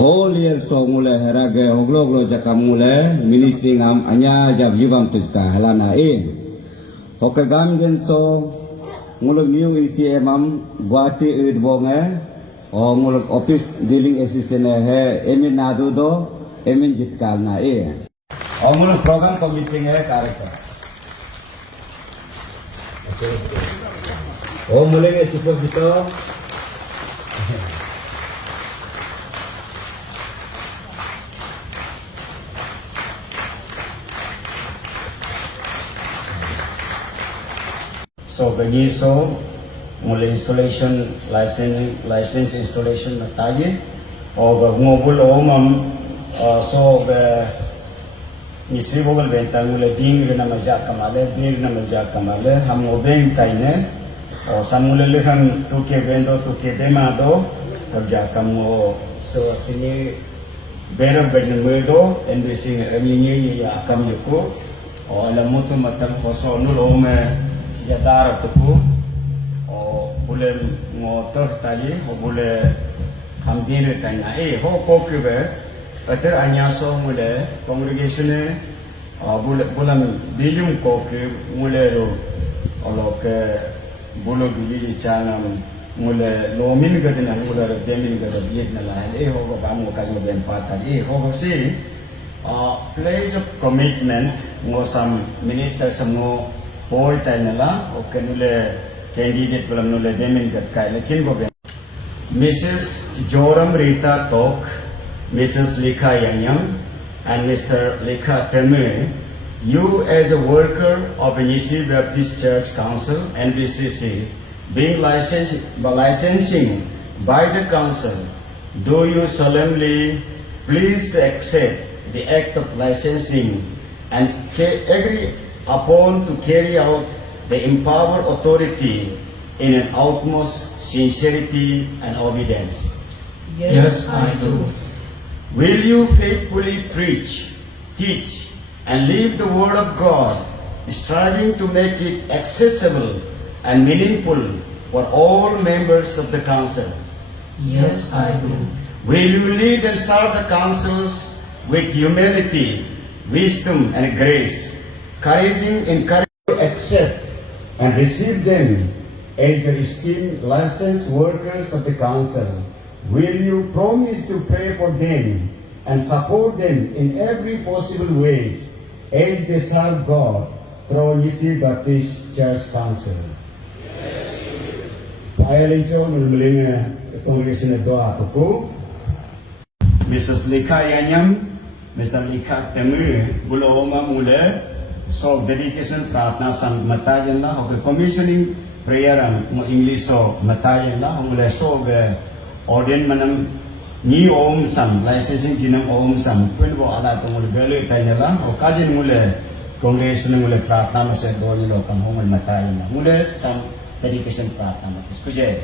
whole year so mule herage hoglo jaka mule ministry ngam anya jab jibam tujka halana hokagam gen so muluk new ECM am Guwahati Udbonge o muluk office dealing assistant hai emin nadu do emin jitkal na o muluk program committee hai कार्यक्रम o muluk e chipo jito So so mula installation license installation na tayo o mobile o mam so ngisi bogol benta mula ding na mazak kamale ham obeng taine o samula leham tuke bendo tuke demado kabja kamo so sini bero bedmedo endorsing aminye ya akam yuko o alamuto matam hoso nulo me jadar tuku o boleh ngotor tali o boleh hampir tanya ho kokube ater anyaso mule congregation boleh bilium koke mule ro olo ke bolo bili chanam mule lomin gadina mule demin gadina yet na la ho ba mo kaso ben pata ho si place of commitment ngosam minister samo Paul Tainala, o kanule candidate walang nule demin gatkai, lekin bo Mrs. Joram Rita Tok, Mrs. Likha Yanyam, and Mr. Likha Teme, you as a worker of Nisi Baptist Church Council, NBCC, being licensing by the council, do you solemnly please to accept the act of licensing and agree upon to carry out the empowered authority in an utmost sincerity and obedience? Yes, I do. Will you faithfully preach, teach, and live the word of God, striving to make it accessible and meaningful for all members of the council? Yes, I do. Will you lead and serve the councils with humility, wisdom, and grace, encouraging to accept and receive them as your esteemed licensed workers of the council? Will you promise to pray for them and support them in every possible ways as they serve God through Nisi Baptist Church Council? Payalincho mulmuling congregation doa tuku. Mrs. Likha Yanyam, Mr. Likha Temu, Buloma Mule. So dedication pratna sang matayan la o commissioning prayer mo English so matayan la mula so orden manam ni om sam licensing jinam om sam kun bo ala to mul gale tanya la o kajin mule congregation mule pratna ma se do ni lo kam ho matayan la mule sam dedication pratna ma kuje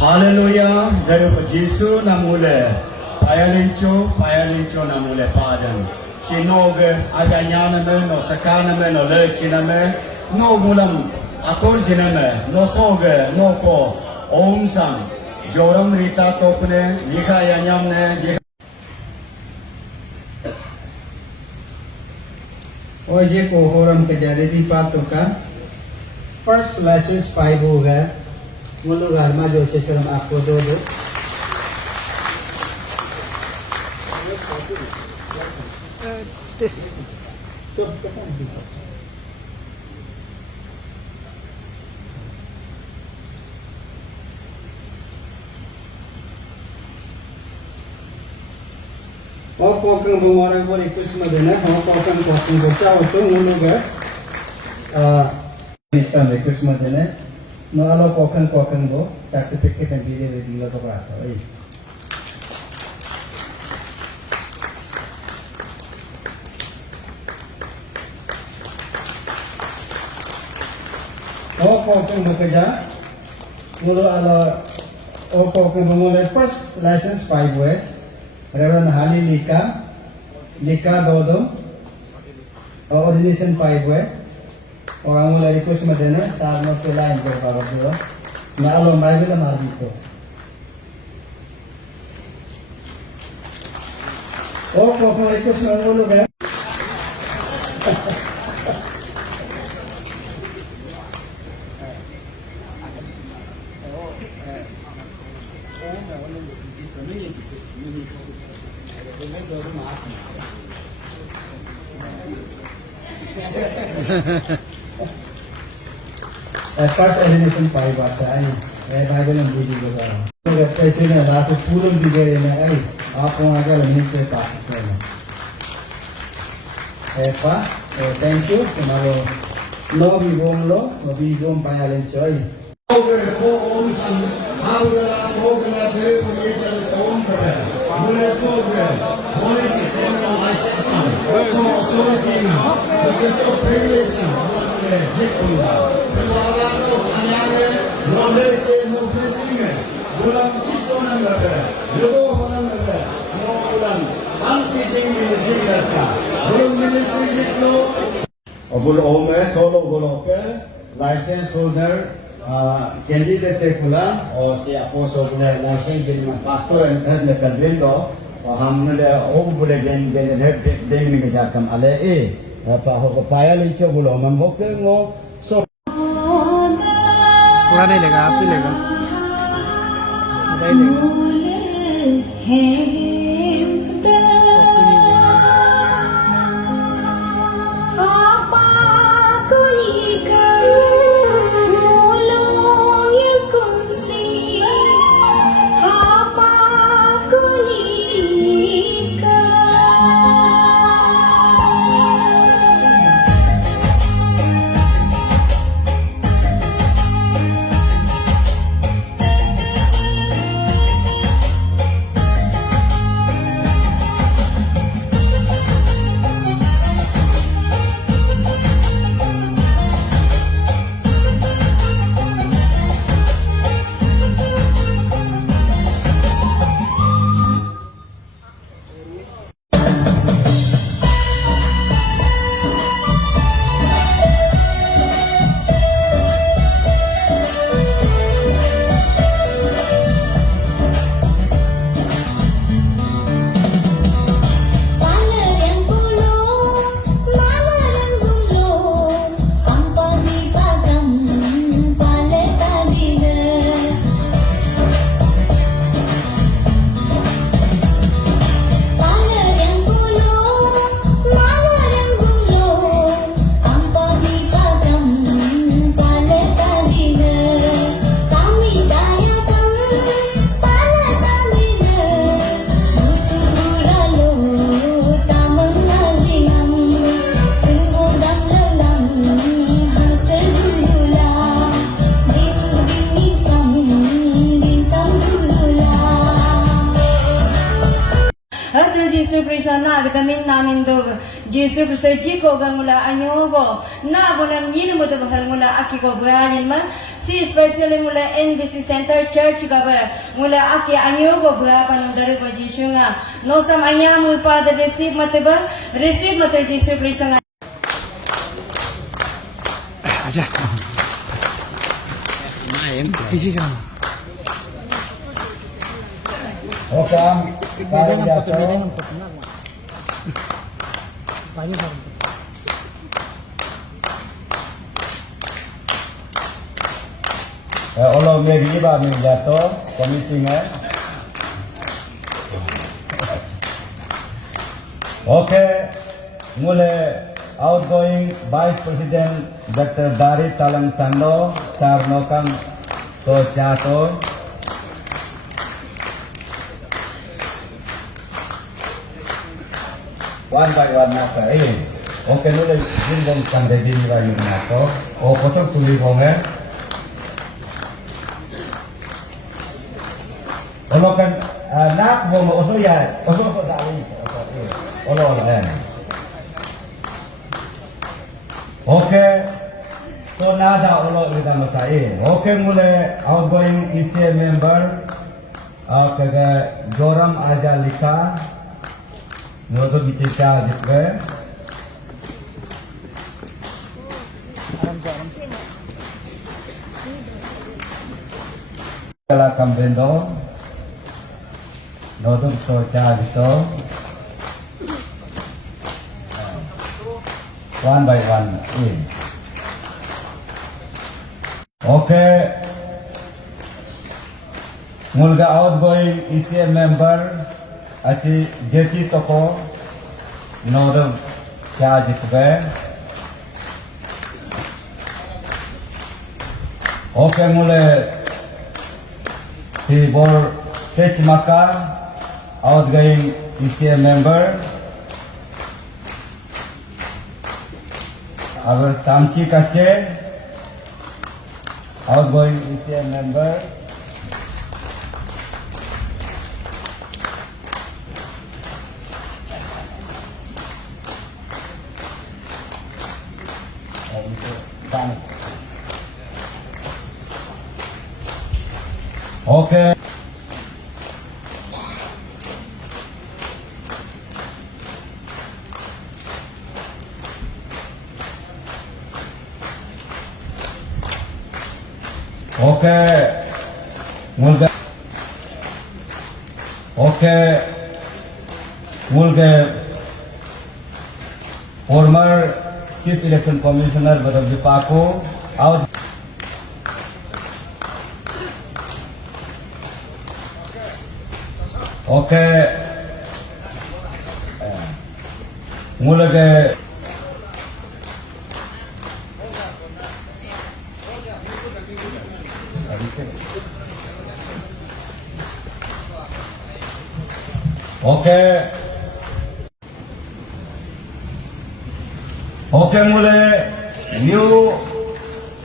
hallelujah garu jesu na mule payalincho na mule padan Sinoge aganyana me no sakana me no lechina me no mulam akorjina me no soge no ko om sam Joram Rita Tokne Likha Yanyam ne ओजे को होरम के जारेदी पातो का first licence 5 हो गया मुल्लु घरमा जो शरम आपको दो और कोकन बमोरे को रिक्वेस्ट में देना हम कोकन को चाहो तो उन लोग निशान रिक्वेस्ट में देना नो आलो कोकन को सर्टिफिकेट एंड वीडियो रीडिंग लो तो कराता है ओ कोकन बकेजा मुलो आलो ओ कोकन बमोरे फर्स्ट लाइसेंस 5 हुए Reverend Hali Lika Dodo ordination 5 हुए और हम लोग रिक्वेस्ट में देने साल में पहला इंजर बाबा जो ना लो मैं भी ला मार दी तो Opo, kung request ng ulo ka. First edition 5 आता है बाइबल में बुझी होगा अगर पैसे ना ला तो पूर्ण बिगड़े ना आई आप वहाँ का लिमिट से पास करना पा thank you तुम्हारो no भी बोम पाया लें चोई Obul ome solo golope license holder candidate te pula और से आपको सब ने लाइसेंस जिन में पासपोर्ट एंड ने कर बिल दो और हमने ले ओव बुले बेन बेन है बेन में जा कम अले ए पा हो पाया ले चो बुलो हम हो के वो सो पूरा नहीं लेगा आप ही लेगा नहीं लेगा Jesu Kristo na gamin namin do Jesu Kristo jiko gamula anyo go na bonam yin mo do bahar mula aki go buanin man si especially mula NBC Center Church ga ba mula aki anyo go bua panudar go Jesu nga no sam anya mu pa receive mate Jesu Kristo nga आजा पीछे जाओ okay पानी जातो ओलो मेरी बात में जातो कमिटी में okay Mule outgoing Vice President Dr. Dari Talang Sando Sarnokan to Chato one by one na ka okay mule jinbong sande din ba yun na to o potong tuloy ko nga ono kan nak mo oso ya oso ko dali ono Okay, so nada ulo kita masai. Okay, mule outgoing ECA member, kaga Joram aja lika, noto bicara jitbe. Kalau kambendo, noto socha jito. one by one in. Okay. Mulga outgoing ECM member achi jeti toko nodam charge itbe. Okay mule si bor tech maka outgoing ECM member. Agar tamchi kache outgoing ECM member. Okay. Okay. Mulga. Okay. Mulga. Former Chief Election Commissioner Badab Dipako out. Okay. Mulga. Okay. Okay, mule new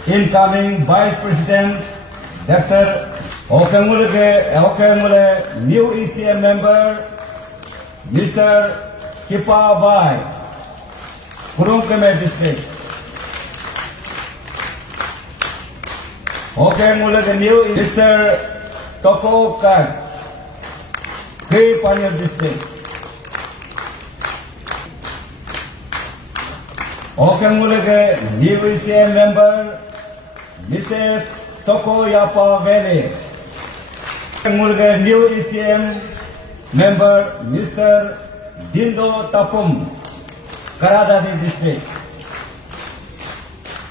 incoming Vice President Dr. Okay, mule new ECM member Mr. Kipa Bai, Kurung Kemet District. Okay, mule new Mr. Toko Kats, K. Panyar District. Okay, mulage new ECM member Mrs. Toko Yapa Valley. Mulage new ECM member Mr. Dindo Tapum, Karadadi District.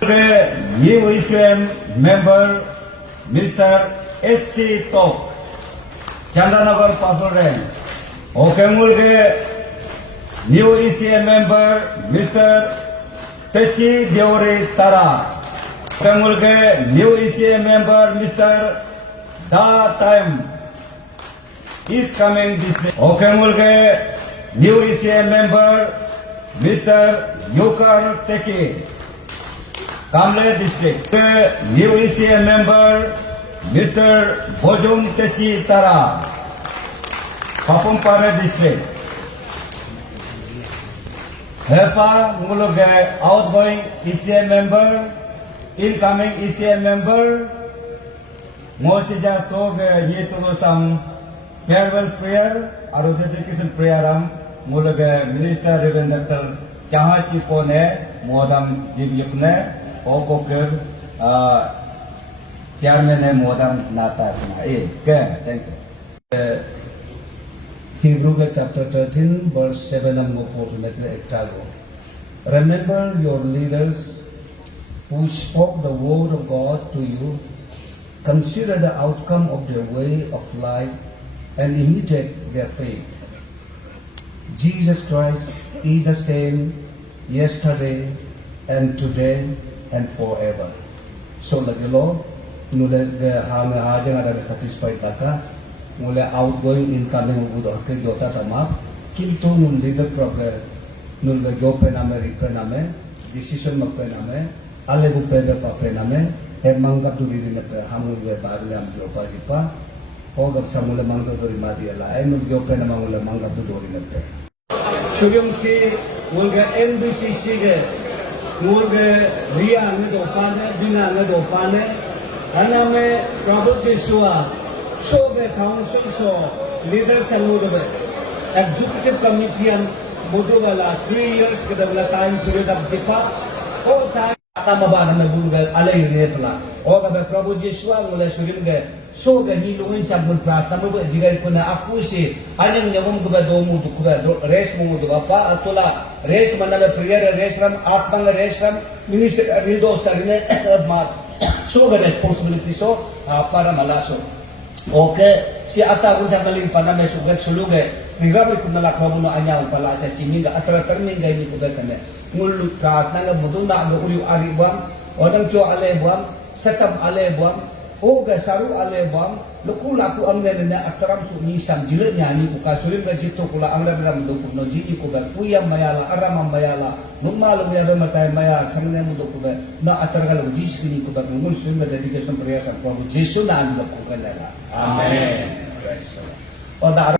Mulage new ECM member Mr. H.C. Tok, Chandanagar Pasoren. Okay, mulage new ECM member Mr. Techi Deori Tara. Kangulge new ECM member Mr. Da Time is coming this way. Okangulge new ECM member Mr. Yukar Teki, Kamle District. New ECM member Mr. Bojum Techi Tara, Papumpara District. Hepa Muluge outgoing ECM member, incoming ECM member, Mosija Sog Yetugo some farewell prayer, or dedication prayer Muluge Minister Reverend Dr. Chahachi Pone, Modam Jibyukne, Okokir, Chairman Modam Nata. Thank you. Hebrews chapter 13, verse 7 Remember your leaders who spoke the word of God to you. Consider the outcome of their way of life and imitate their faith. Jesus Christ is the same yesterday and today and forever. So like the Lord, nule hajang ada satisfied data. Mule outgoing incoming udo ke jota tama kintu nun leader program nun ga jope name ripe name decision mape name ale gu pebe pape name e manga tu diri ne hamu ge baglam jopa jipa o ga samule manga dori madi ala e nun jope name mule manga tu dori ne shugyum si mulga NBCC ge mulga ria ne do pane bina ne do pane aname Prabhu Jeshua so the council so leaders and Mudove executive committee and Muduvela 3 years kadavla time period of Jipa all time tamaba na bulgal alay netla o ka Prabhu Jeshua mula shurim ge so ga ni luin sa mun pratna mo jigai ko na aku si anyang nyamom ko ba do mu du ko ba rest mo du ba atula rest manna prayer rest ram atmang rest ram minister rido starine ma so ga responsibility so para malaso okay si ata ko sa maling paname sugar suluge migrabe ko nalak mo na anya pala sa chiminga atra termin gai ni ko ba kane ngul pratna ga mudu na ga uli ari bam odang kyo ale bam setam ale bam o ga saru ale bam luku laku amne na atram su ni sam jile nyani ku kasulim ga jito kula angra ram do ku no ji ku ba kuya mayala arama mayala numma lu ya ba matai maya sangne mu do ku ba na atarga lu ji skini ku ba ngul sun ga dedication prayer sa ko jesu na an ku ga la amen o da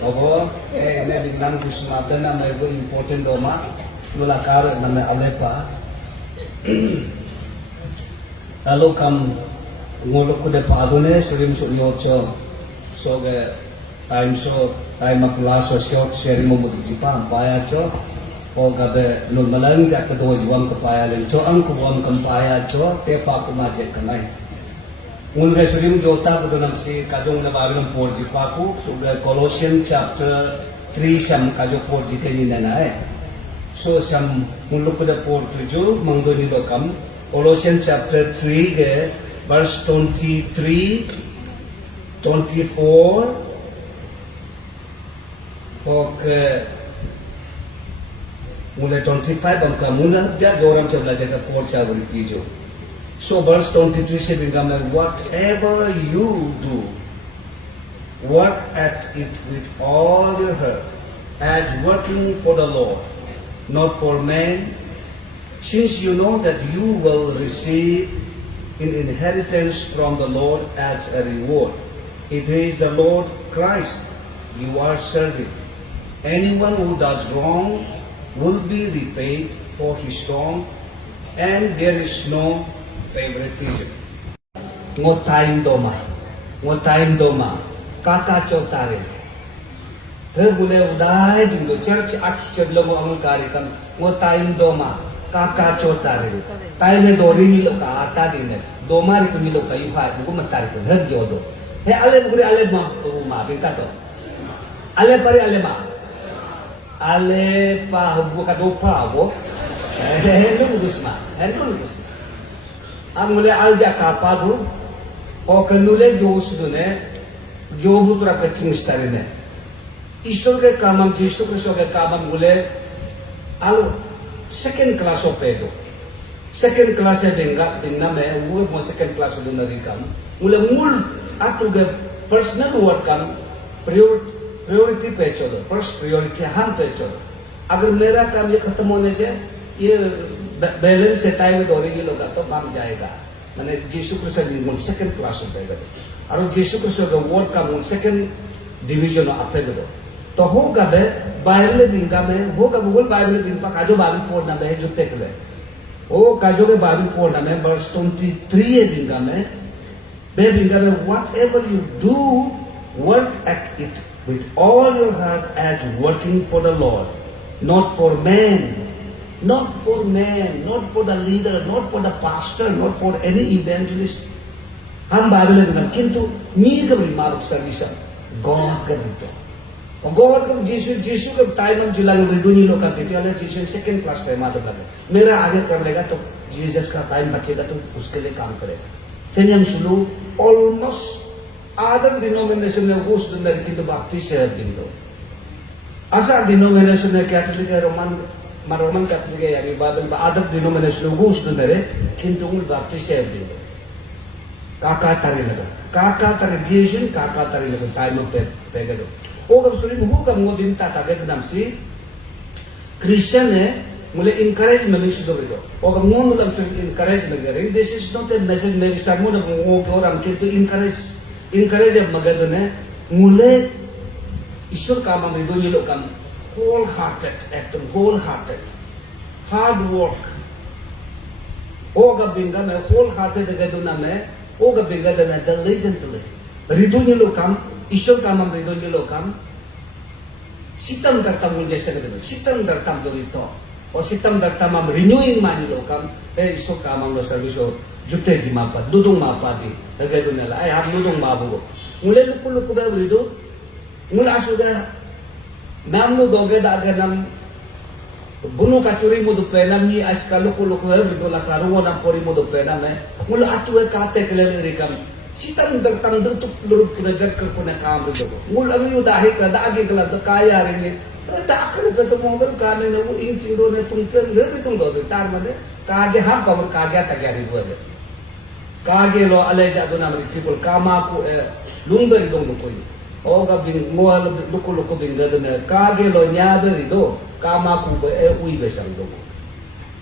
Oho, ne biglang kusumata na may go important doma, mula karo na may alepa. Lalu kam ngulok ko de padone, surim so yocho, so ge time maklaso short sharing mo mudjipa, paya cho, o gabe normalan ja ka do jiwam ka paya len cho ang kuwam kam paya cho, te pa ko maje kanai. Unga surim jota ko nam si kadong na babilon porji paku so Colossians chapter 3 sam kajo porji keni na so sam muluk ko da por tuju mangdoni dokam Colossians chapter 3 ge verse 23 24 okay mulai 25 angka mula dia orang coba jaga por sa beri pijo. So verse 23 says, whatever you do, work at it with all your heart, as working for the Lord, not for men, since you know that you will receive an inheritance from the Lord as a reward. It is the Lord Christ you are serving. Anyone who does wrong will be repaid for his wrong, and there is no favoritism. Ngo time doma, kaka chotare. Her bule udai dungo church akhi chadlo mo angon kari kam ngo time doma, kaka chotare. Time dori ni lo ka ata dine, doma ri tumi lo ka yuha buku matari kun her gyodo. He ale bukuri ale ma bingka to. Ale pari ale ma. Ale pa hubu ka do pa bo. He nunggus ma, he nunggus. Ang mulai alja kapadu, o kanule Diyos doon Diyobu tura kacing istari ne. Ishtor ke kamam Jesu Kristo ke kamam mulai al second class of pedo. Second class e benga me mo second class doon na rin kam. Mulai mul atu ke personal work kam priority pe cholo. First priority ham pe cholo. Agar mera काम ये खत्म होने से ये balance से time में दौड़ेगी लोग तो मांग जाएगा मैंने जीसु क्रिस्ट ने मूल सेकंड क्लास में बैठे और जीसु क्रिस्ट का वर्ड का मूल सेकंड डिवीजन आपे दो तो होगा बे बाइबल बिंगा में होगा गूगल बाइबल बिंगा काजो बाइबल पढ़ना में जो टेकले ओ काजो के बाइबल पढ़ना में वर्स 23 बिंगा में बे बिंगा में whatever you do work at it with all your heart as working for the Lord not for men. Not for men, not for the leader, not for the pastor, not for any evangelist. हम Bible में किंतु मी कब remark service God का बितो और God का जीसु का time हम जिला में दुनिया लोग का कहते हैं जीसु सेकंड क्लास पे मालूम लगे मेरा आगे कर लेगा तो जीसस का टाइम बचेगा तो उसके लिए काम करेगा सेनियम सुलू ऑलमोस्ट आदर डिनोमिनेशन में वो सुंदर की तो बाप्टिस्ट है दिन दो asa denomination na Catholic Roman Catholic yani Bible ba adat denomination gus do nere kintungul baptist every kakatari Jesus kakatari na time of pegado o gam sulim hu gam mo din tatagad nam si Christian mule encourage malish do ito o gam mo lam sulim encourage magaring this is not a message maybe sarmo na mo ko ram kintu encourage magado ne mule isur kamam rido nilo kam wholehearted actum wholehearted hard work oga binga me wholehearted gaduna me oga binga dana diligently rido nilo kam isur kamam rido nilo kam sitam dartam mul jesa gaduna sitam dartam do ito o sitam dartam renewing man nilo kam isur kamam lo serviso jute ji mapa dudung mapa di gaduna la ay har dudung mabu mule lukuluku ba rido mula sudah namnu doge da ganam bunu kacuri mudu penam ni askalu kuluku rido la karuwa na pori mudu penam mula atu kate kelele rikam sitam dartam dutuk luruk puna jarkar puna kam rido mula ayu dahi ka dagi kala to kaya rini da akal ka to mobil kane na u inching do ne tumpen le tung do tar mane kage ham pamur kage tagya rido de kage lo aleja do namri people kama ku lungber dong ko oga bing mual luku bing gadana kage lo nyada rido kama ku be ui besang do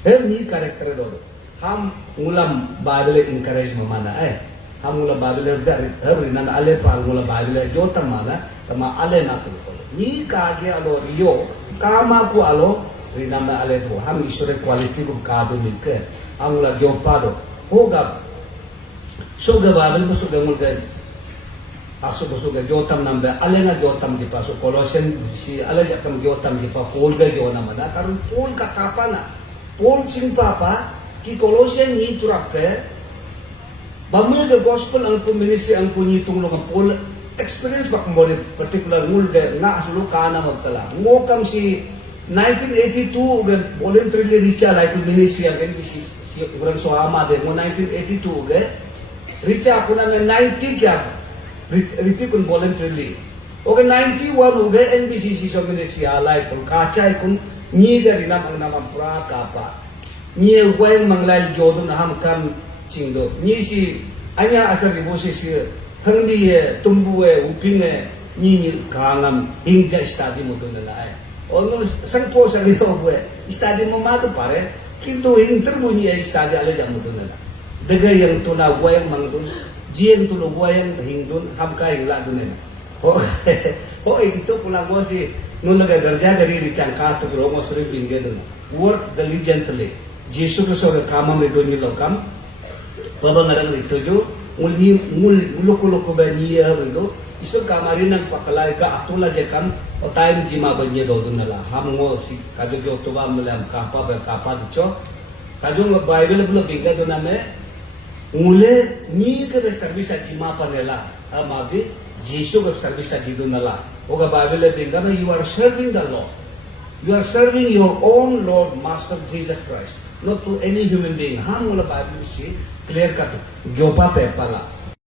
ni karakter do ham ngulam Bible encourage mamana ham ngulam Bible jari hari nan ale pa ngulam Bible jota mana tama ale na ko ni kage alo rio kama ku alo rinama ale do ham isore quality ku kado milke amula jopa do oga soga Bible musu gangul gan aso bosuga jotam nambe alenga jotam di paso Colossian si alaja kam jotam di pa Paul ga jona mana karun Paul ka kapana Paul sing papa ki Colossian ni turake bamil the gospel ang ministry ang punitong lo Paul experience bak mo particular ngul de nga asulu kana magtala mo kam si 1982 ga voluntarily richa like ministry again si urang so ama de mo 1982 ga richa kuna 90 kya repeat kun voluntarily okay 91 uge NBCC so ministry alai kun kacai kun ni dari nam ang namam pra kapa ni weng manglai jodo na ham kam chingdo ni si anya asar ribosi si hangdi tumbu uping ni kangam ingja study mo do na ai ono sangpo sa rio study mo matu pare kintu interview ni study ale jam mo do na daga yang tuna weng mangdun jieng tulo buayan hingdun hamka hingla dunen ho itu pulang mo si nung nagagarja dari ricangka to gromo suri pinge dun work diligently Jesus Kristo ka kamam ito nilo kam pabangarang ito jo muluko ba niya ito iso kamarin ng pakalay ka atula je kam o time jima ba niya do dun nala hamongo si kajogyo to ba malam kapa dicho kajong Bible bulo pinga dun name mule ni ke service jima panela amabi Jesus ke service jido nala oga Bible binga you are serving the Lord, you are serving your own Lord Master Jesus Christ, not to any human being. Hang wala Bible si clear cut gyopa pepala